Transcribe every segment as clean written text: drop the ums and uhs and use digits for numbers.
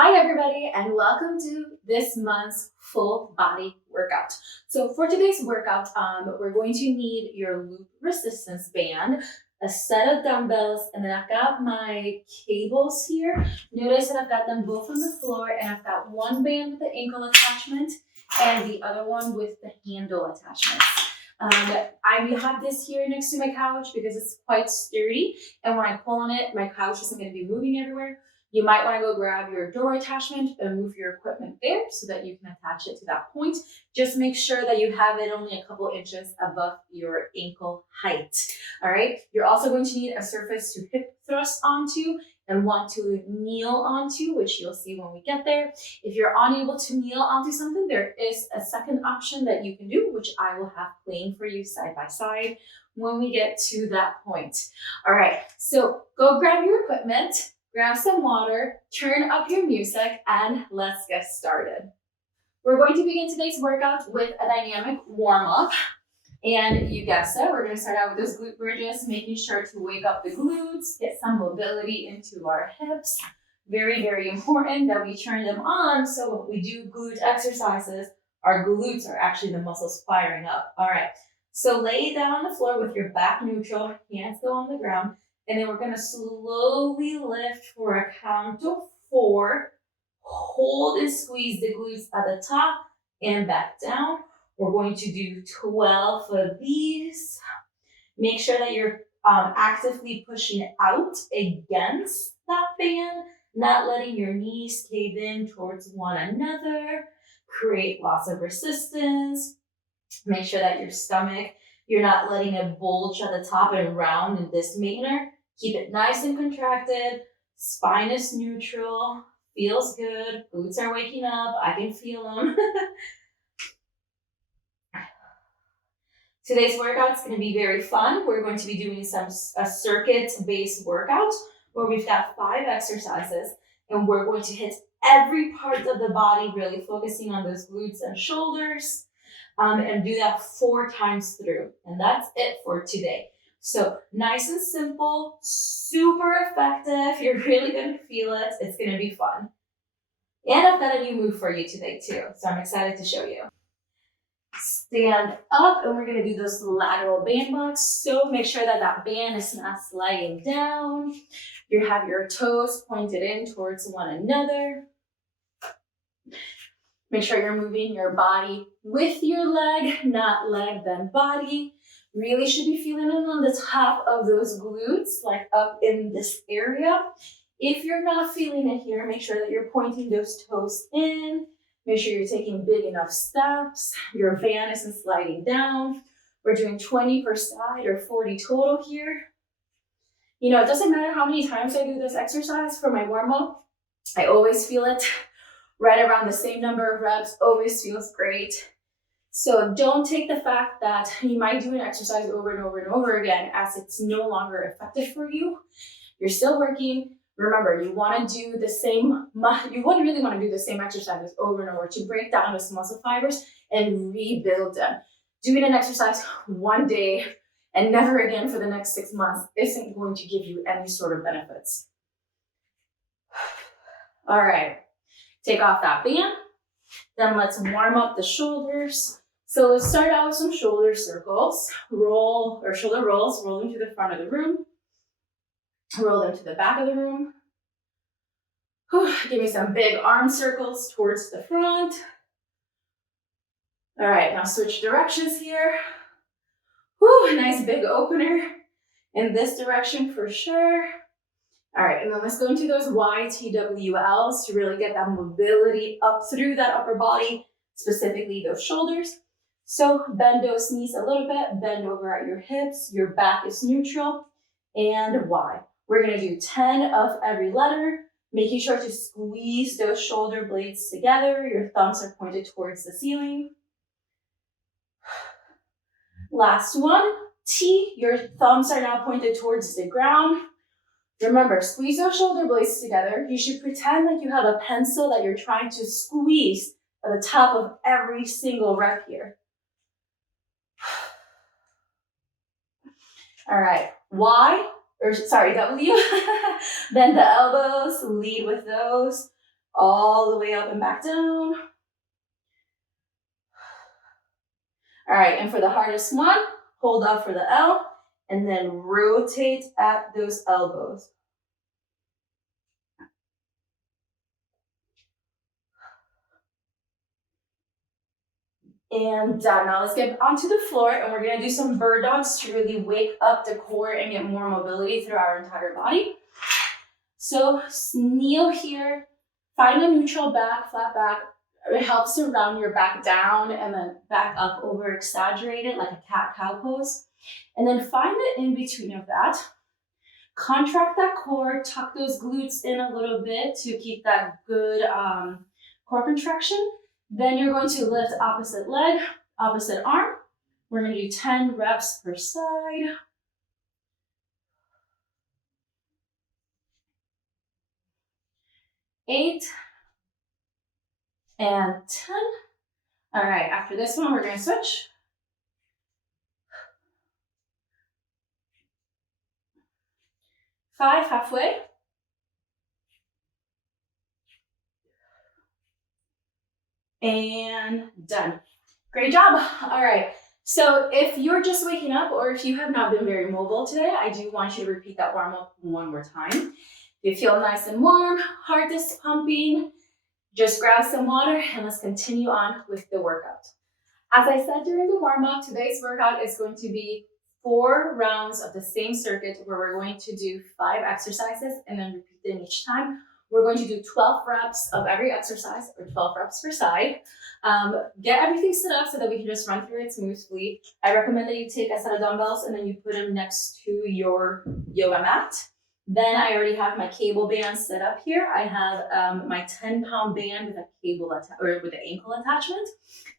Hi everybody, and welcome to this month's full body workout. So for today's workout, we're going to need your loop resistance band, a set of dumbbells, and then I've got my cables here. Notice that I've got them both on the floor, and I've got one band with the ankle attachment and the other one with the handle attachment. I have this here next to my couch because it's quite sturdy, and when I pull on it, my couch isn't going to be moving everywhere. You might want to go grab your door attachment and move your equipment there so that you can attach it to that point. Just make sure that you have it only a couple inches above your ankle height. All right. You're also going to need a surface to hip thrust onto and one to kneel onto, which you'll see when we get there. If you're unable to kneel onto something, there is a second option that you can do, which I will have playing for you side by side when we get to that point. All right. So go grab your equipment. Grab some water, turn up your music, and let's get started. We're going to begin today's workout with a dynamic warm-up. And you guessed it, we're going to start out with those glute bridges, making sure to wake up the glutes, get some mobility into our hips. Very, very important that we turn them on so when we do glute exercises, our glutes are actually the muscles firing up. All right, so lay down on the floor with your back neutral, hands go on the ground. And then we're going to slowly lift for a count of 4. Hold and squeeze the glutes at the top and back down. We're going to do 12 of these. Make sure that you're actively pushing out against that band, not letting your knees cave in towards one another. Create lots of resistance. Make sure that your stomach, you're not letting it bulge at the top and round in this manner. Keep it nice and contracted. Spine is neutral. Feels good. Glutes are waking up. I can feel them. Today's workout is going to be very fun. We're going to be doing a circuit-based workout where we've got 5 exercises, and we're going to hit every part of the body, really focusing on those glutes and shoulders, and do that 4 times through. And that's it for today. So nice and simple, super effective. You're really going to feel it. It's going to be fun. And I've got a new move for you today too, so I'm excited to show you. Stand up, and we're going to do this lateral band box. So make sure that that band is not sliding down. You have your toes pointed in towards one another. Make sure you're moving your body with your leg, not leg then body. Really should be feeling it on the top of those glutes, like up in this area. If you're not feeling it here, make sure that you're pointing those toes in. Make sure you're taking big enough steps. Your band isn't sliding down. We're doing 20 per side or 40 total here. You know, it doesn't matter how many times I do this exercise for my warm-up. I always feel it right around the same number of reps. Always feels great. So don't take the fact that you might do an exercise over and over and over again as it's no longer effective for you. You're still working. Remember, you want to do the same, you wouldn't really want to do the same exercises over and over to break down those muscle fibers and rebuild them. Doing an exercise one day and never again for the next 6 months isn't going to give you any sort of benefits. All right, take off that band. Then let's warm up the shoulders. So let's start out with some shoulder circles. Roll, or shoulder rolls, roll them to the front of the room. Roll them to the back of the room. Give me some big arm circles towards the front. All right, now switch directions here. Nice big opener in this direction for sure. All right, and then let's go into those YTWLs to really get that mobility up through that upper body, specifically those shoulders. So bend those knees a little bit, bend over at your hips, your back is neutral, and Y. We're gonna do 10 of every letter, making sure to squeeze those shoulder blades together. Your thumbs are pointed towards the ceiling. Last one, T, your thumbs are now pointed towards the ground. Remember, squeeze those shoulder blades together. You should pretend like you have a pencil that you're trying to squeeze at the top of every single rep here. All right, W. Bend the elbows, lead with those. all the way up and back down. All right, and for the hardest one, hold up for the L, and then rotate at those elbows. And done. Now let's get onto the floor, and we're gonna do some bird dogs to really wake up the core and get more mobility through our entire body. So kneel here, find a neutral back, flat back. It helps to round your back down and then back up, over exaggerated like a cat-cow pose. And then find the in-between of that. Contract that core, tuck those glutes in a little bit to keep that good core contraction. Then you're going to lift opposite leg, opposite arm. We're going to do 10 reps per side. 8 and 10. All right, after this one, we're going to switch. 5, halfway. And done. Great job. All right. So if you're just waking up or if you have not been very mobile today, I do want you to repeat that warm up one more time. If you feel nice and warm, heart is pumping, just grab some water and let's continue on with the workout. As I said during the warm up, today's workout is going to be 4 rounds of the same circuit where we're going to do 5 exercises and then repeat them each time. We're going to do 12 reps of every exercise, or 12 reps per side. Get everything set up so that we can just run through it smoothly. I recommend that you take a set of dumbbells and then you put them next to your yoga mat. Then I already have my cable band set up here. I have my 10-pound band with a cable with an ankle attachment.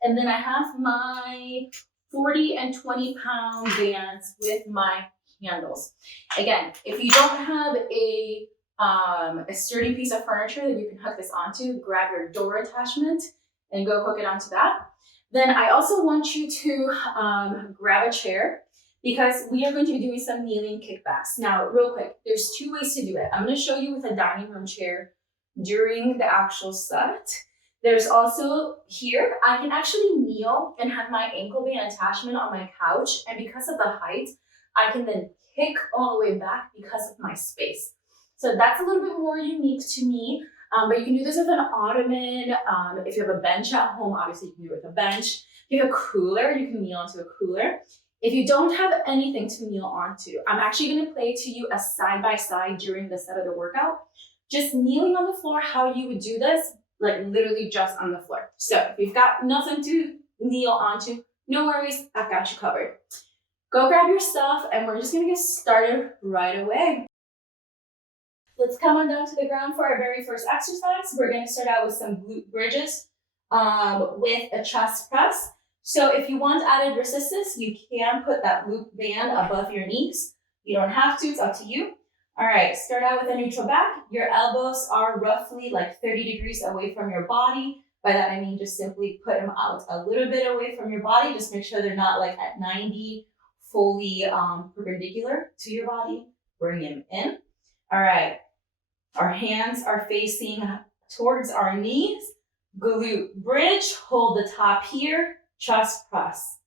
And then I have my 40 and 20-pound bands with my handles. Again, if you don't have a sturdy piece of furniture that you can hook this onto, grab your door attachment and go hook it onto that. Then I also want you to grab a chair because we are going to be doing some kneeling kickbacks. Now, real quick, there's 2 ways to do it. I'm going to show you with a dining room chair during the actual set. There's also here, I can actually kneel and have my ankle band attachment on my couch. And because of the height, I can then kick all the way back because of my space. So that's a little bit more unique to me, but you can do this with an ottoman. If you have a bench at home, obviously you can do it with a bench. If you have a cooler, you can kneel onto a cooler. If you don't have anything to kneel onto, I'm actually going to play to you a side-by-side during the set of the workout. Just kneeling on the floor, how you would do this, like literally just on the floor. So if you've got nothing to kneel onto, no worries, I've got you covered. Go grab your stuff and we're just going to get started right away. Let's come on down to the ground for our very first exercise. We're going to start out with some glute bridges with a chest press. So if you want added resistance, you can put that loop band above your knees. You don't have to, it's up to you. All right, start out with a neutral back. Your elbows are roughly like 30 degrees away from your body. By that I mean just simply put them out a little bit away from your body. Just make sure they're not like at 90, fully perpendicular to your body. Bring them in. All right. Our hands are facing towards our knees. Glute bridge, hold the top here, chest press.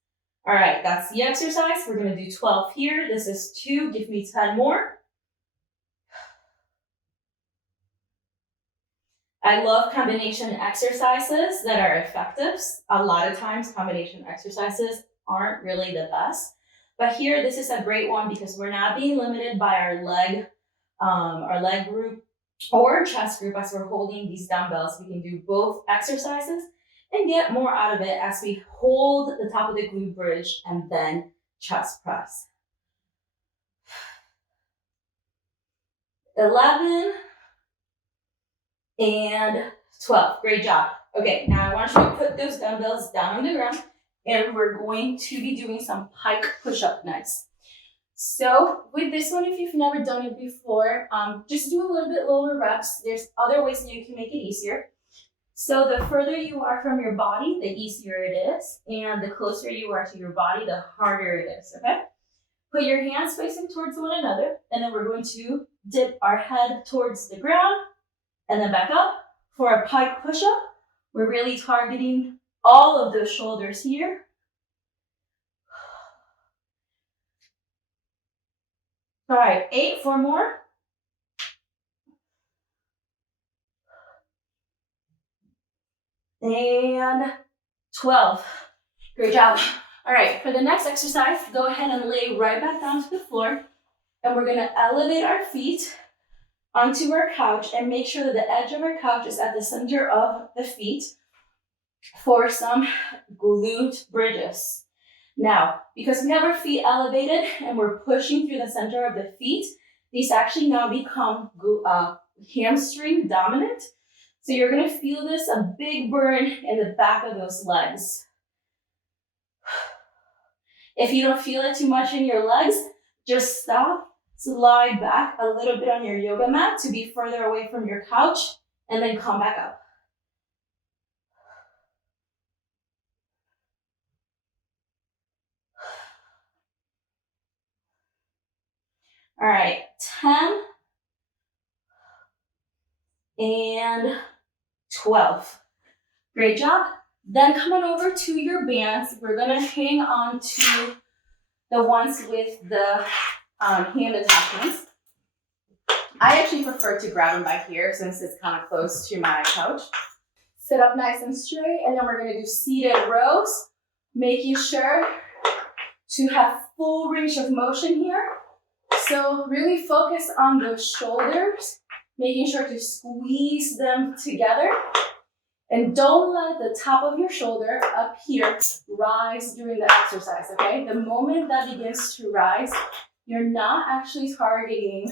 All right, that's the exercise. We're gonna do 12 here. This is 2, give me 10 more. I love combination exercises that are effective. A lot of times combination exercises aren't really the best, but here this is a great one because we're not being limited by our leg group or chest group as we're holding these dumbbells. We can do both exercises and get more out of it as we hold the top of the glute bridge and then chest press. 11 and 12. Great job. Okay, now I want you to put those dumbbells down on the ground and we're going to be doing some pike push-up next. So with this one, if you've never done it before, just do a little bit lower reps. There's other ways that you can make it easier. So the further you are from your body, the easier it is. And the closer you are to your body, the harder it is, okay? Put your hands facing towards one another. And then we're going to dip our head towards the ground and then back up, For a pike push-up, we're really targeting all of those shoulders here. All right, 8, 4 more. And 12. Great job. All right, for the next exercise, go ahead and lay right back down to the floor. And we're gonna elevate our feet onto our couch and make sure that the edge of our couch is at the center of the feet for some glute bridges. Now, because we have our feet elevated and we're pushing through the center of the feet, these actually now become hamstring dominant. So you're gonna feel this, a big burn in the back of those legs. If you don't feel it too much in your legs, just stop, slide back a little bit on your yoga mat to be further away from your couch, and then come back up. All right, 10 and 12. Great job. Then come on over to your bands. We're gonna hang on to the ones with the hand attachments. I actually prefer to grab them by here since it's kind of close to my couch. Sit up nice and straight, and then we're gonna do seated rows, making sure to have full range of motion here. So really focus on those shoulders, making sure to squeeze them together. And don't let the top of your shoulder up here rise during the exercise, okay? The moment that begins to rise, you're not actually targeting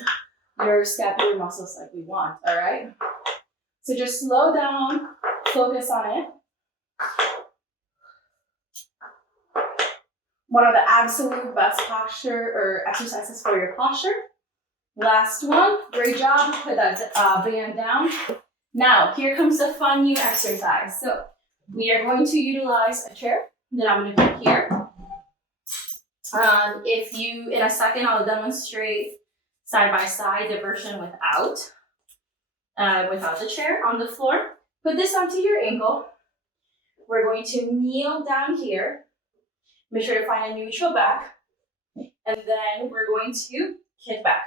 your scapular muscles like we want, all right? So just slow down, focus on it. One of the absolute best posture or exercises for your posture. Last one, great job, put that band down. Now, here comes the fun new exercise. So we are going to utilize a chair that I'm going to put here. In a second, I'll demonstrate side by side the version without the chair on the floor. Put this onto your ankle. We're going to kneel down here. Make sure to find a neutral back. And then we're going to kick back.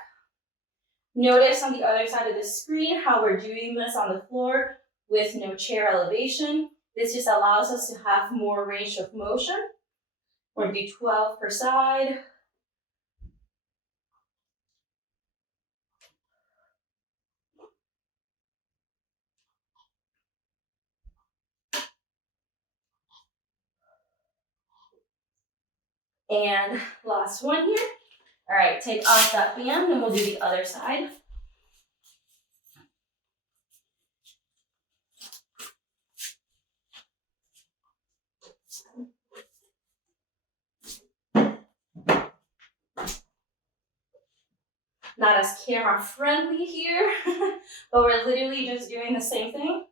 Notice on the other side of the screen how we're doing this on the floor with no chair elevation. This just allows us to have more range of motion. We're going to do 12 per side. And last one here. All right, take off that band and we'll do the other side. Not as camera friendly here, but we're literally just doing the same thing.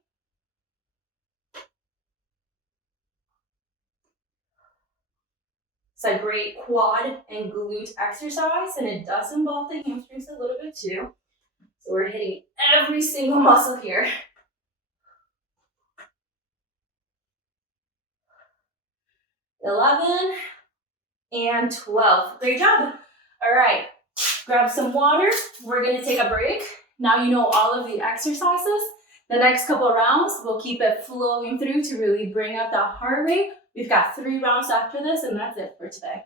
It's a great quad and glute exercise, and it does involve the hamstrings a little bit too. So we're hitting every single muscle here. 11 and 12. Great job. All right, grab some water. We're gonna take a break. Now you know all of the exercises. The next couple of rounds, we'll keep it flowing through to really bring up that heart rate. We've got 3 rounds after this, and that's it for today.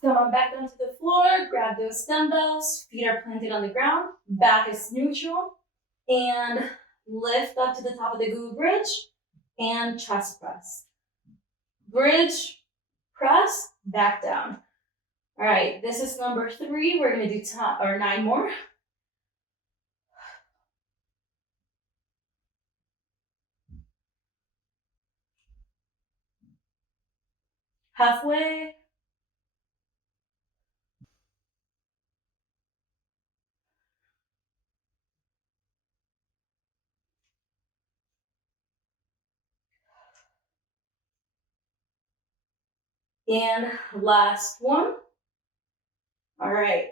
Come on back down to the floor, grab those dumbbells, feet are planted on the ground, back is neutral, and lift up to the top of the glute bridge and chest press. Bridge, press, back down. All right, this is number 3. We're gonna do 9 more. Halfway. And last one. All right,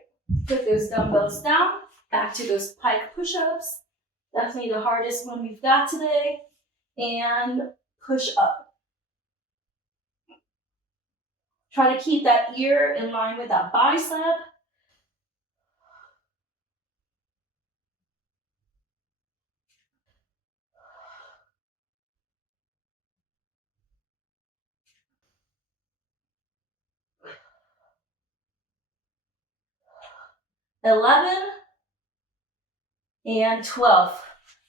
put those dumbbells down, back to those pike push-ups. Definitely the hardest one we've got today. And push up. Try to keep that ear in line with that bicep. $11 and $12.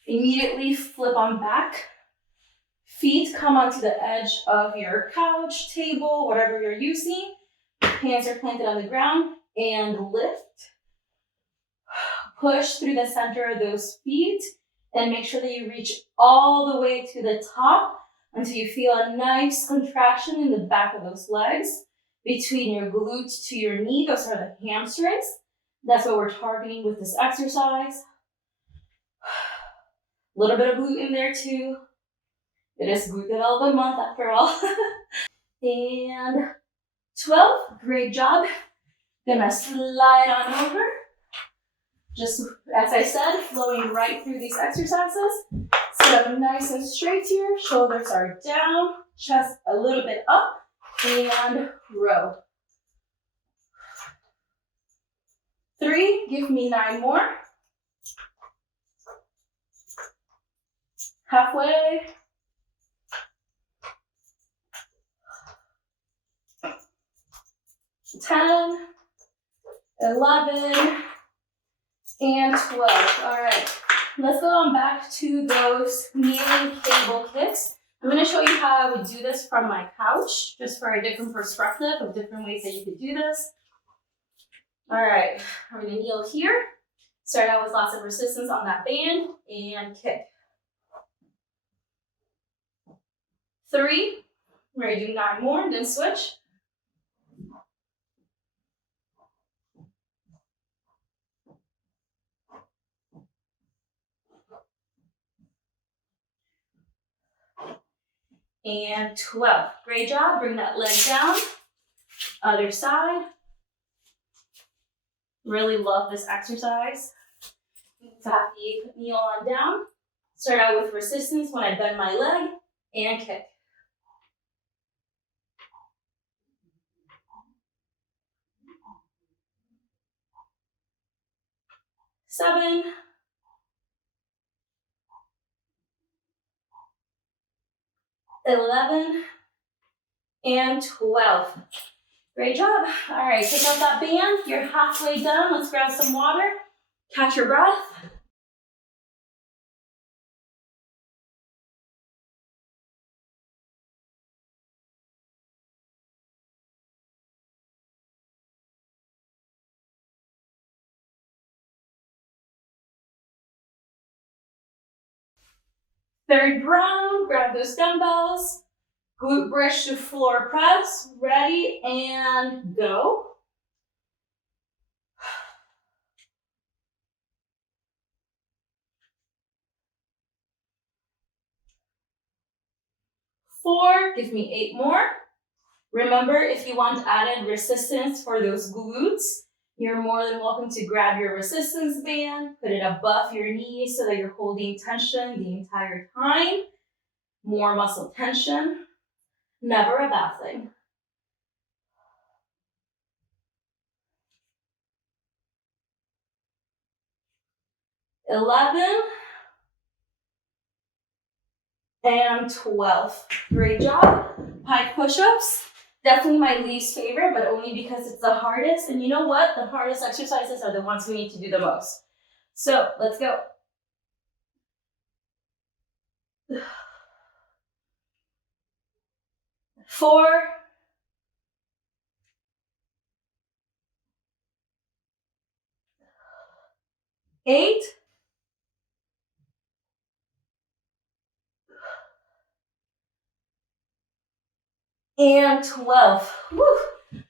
Immediately flip on back. Feet come onto the edge of your couch, table, whatever you're using. Hands are planted on the ground and lift. Push through the center of those feet and make sure that you reach all the way to the top until you feel a nice contraction in the back of those legs between your glute to your knee. Those are the hamstrings. That's what we're targeting with this exercise. A little bit of glute in there too. It is glute development month after all. And 12, great job. Gonna slide on over. Just as I said, flowing right through these exercises. Sit up nice and straight here. Shoulders are down, chest a little bit up, and row. 3, give me 9 more. Halfway. 10, 11, and 12. All right, let's go on back to those kneeling cable kicks. I'm going to show you how I would do this from my couch, just for a different perspective of different ways that you could do this. All right, I'm going to kneel here. Start out with lots of resistance on that band and kick. 3, we're going to do 9 more, then switch. And 12. Great job. Bring that leg down. Other side. Really love this exercise. Tap the knee on down. Start out with resistance when I bend my leg and kick. 7. 11 and 12. Great job. All right, take out that band. You're halfway done. Let's grab some water. Catch your breath. Third round, grab those dumbbells. Glute bridge to floor press. Ready and go. 4, give me 8 more. Remember, if you want added resistance for those glutes, you're more than welcome to grab your resistance band, put it above your knees so that you're holding tension the entire time. More muscle tension, never a bad thing. 11 and 12. Great job. Pike push-ups. Definitely my least favorite, but only because it's the hardest. And you know what? The hardest exercises are the ones we need to do the most. So let's go. 4, 8, and 12. Woo.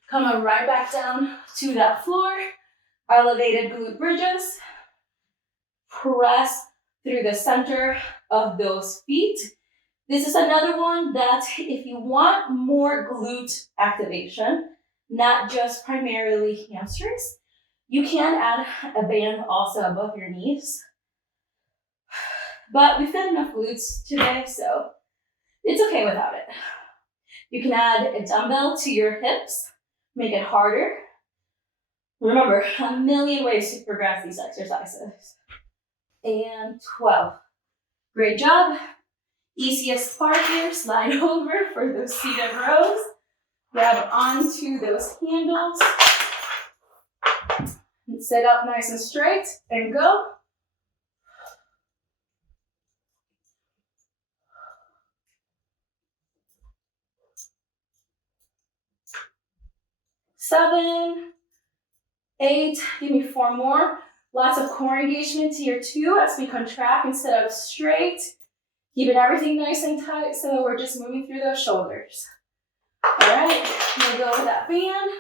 Coming right back down to that floor. Elevated glute bridges. Press through the center of those feet. This is another one that if you want more glute activation, not just primarily hamstrings, you can add a band also above your knees. But we've got enough glutes today, so it's okay without it. You can add a dumbbell to your hips, make it harder. Remember, a million ways to progress these exercises. And 12. Great job. Easiest part here, slide over for those seated rows. Grab onto those handles. And sit up nice and straight and go. 7, 8, give me 4 more. Lots of core engagement to your 2 as we contract and sit up straight. Keeping everything nice and tight so that we're just moving through those shoulders. All right, I'm gonna go with that band.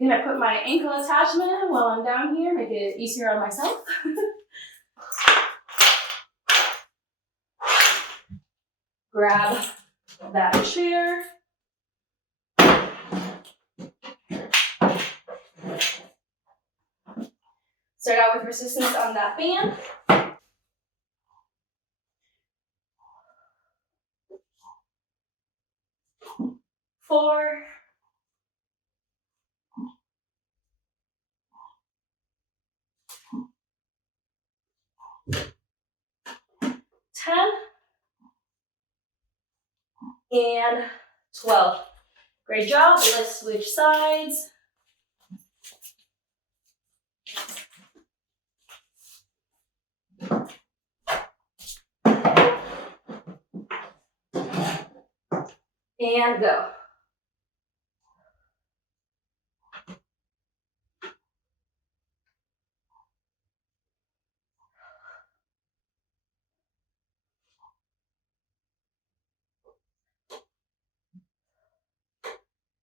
I'm gonna put my ankle attachment in while I'm down here, make it easier on myself. Grab that chair. Start out with resistance on that band. 4, 10, and 12. Great job. Let's switch sides. And go.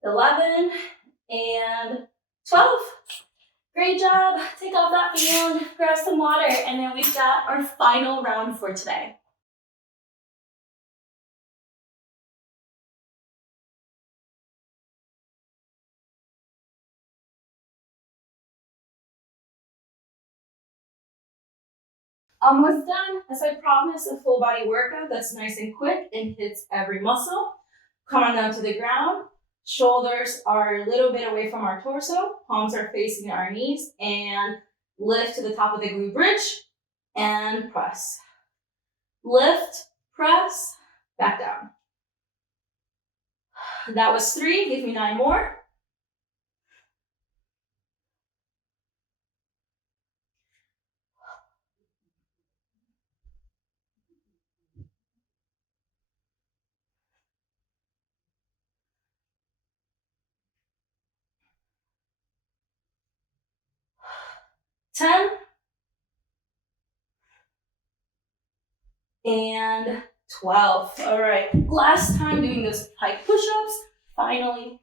$11 and 12. Great job. Take off that band, grab some water, and then we've got our final round for today. Almost done. As I promised, a full body workout that's nice and quick and hits every muscle. Come on down to the ground. Shoulders are a little bit away from our torso. Palms are facing our knees. And lift to the top of the glute bridge and press. Lift, press, back down. That was 3. Give me 9 more. $10 and 12. All right, last time doing those pike push-ups. Finally,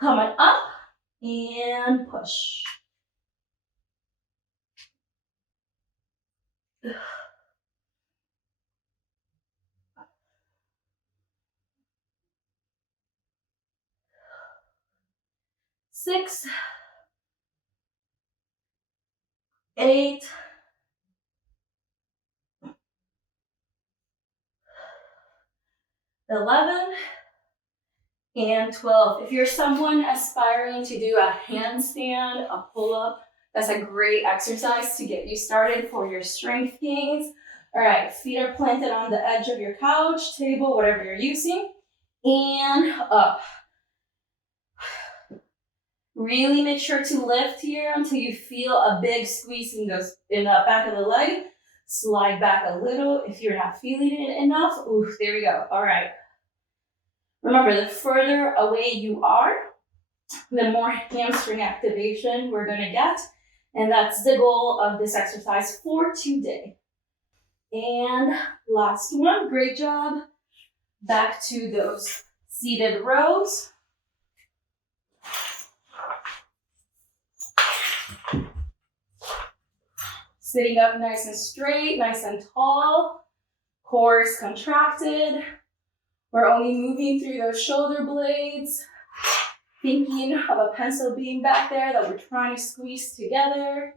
coming up and push. Six, 8, 11, and 12. If you're someone aspiring to do a handstand, a pull-up, that's a great exercise to get you started for your strength gains. All right, feet are planted on the edge of your couch, table, whatever you're using, and up. Really make sure to lift here until you feel a big squeeze in the back of the leg. Slide back a little if you're not feeling it enough. Oof, there we go. All right. Remember, the further away you are, the more hamstring activation we're going to get. And that's the goal of this exercise for today. And last one. Great job. Back to those seated rows. Sitting up nice and straight, nice and tall. Core is contracted. We're only moving through those shoulder blades, thinking of a pencil beam back there that we're trying to squeeze together.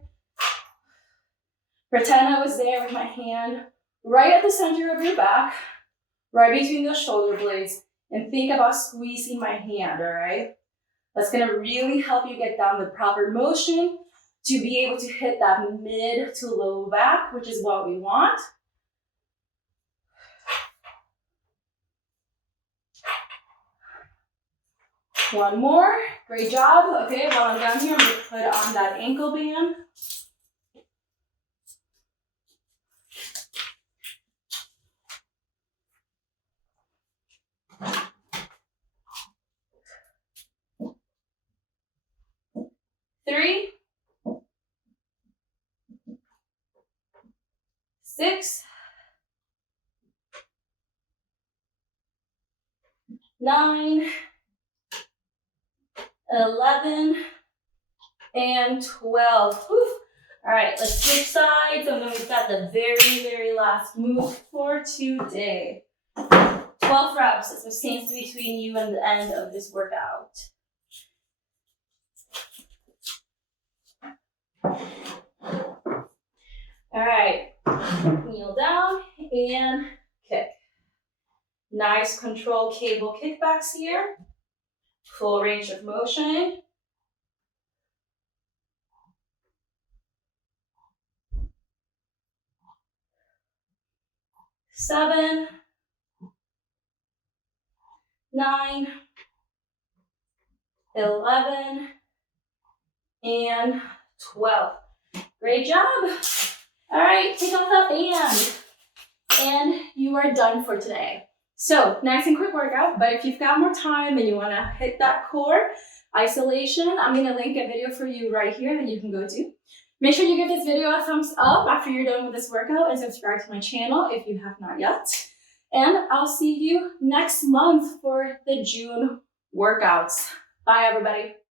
Pretend I was there with my hand right at the center of your back, right between those shoulder blades, and think about squeezing my hand, all right? That's gonna really help you get down the proper motion to be able to hit that mid to low back, which is what we want. One more, great job. Okay, while I'm down here, I'm gonna put on that ankle band. Three, 6, 9, 11, and 12. Whew. All right, let's switch sides, and then we've got the very, very last move for today. 12 reps is what stands between you and the end of this workout. All right, kneel down and kick. Nice control cable kickbacks here. Full range of motion. Seven, 9, 11, and 12. Great job. All right, take off that band. And you are done for today. So nice and quick workout, but if you've got more time and you wanna hit that core isolation, I'm gonna link a video for you right here that you can go to. Make sure you give this video a thumbs up after you're done with this workout and subscribe to my channel if you have not yet. And I'll see you next month for the June workouts. Bye, everybody.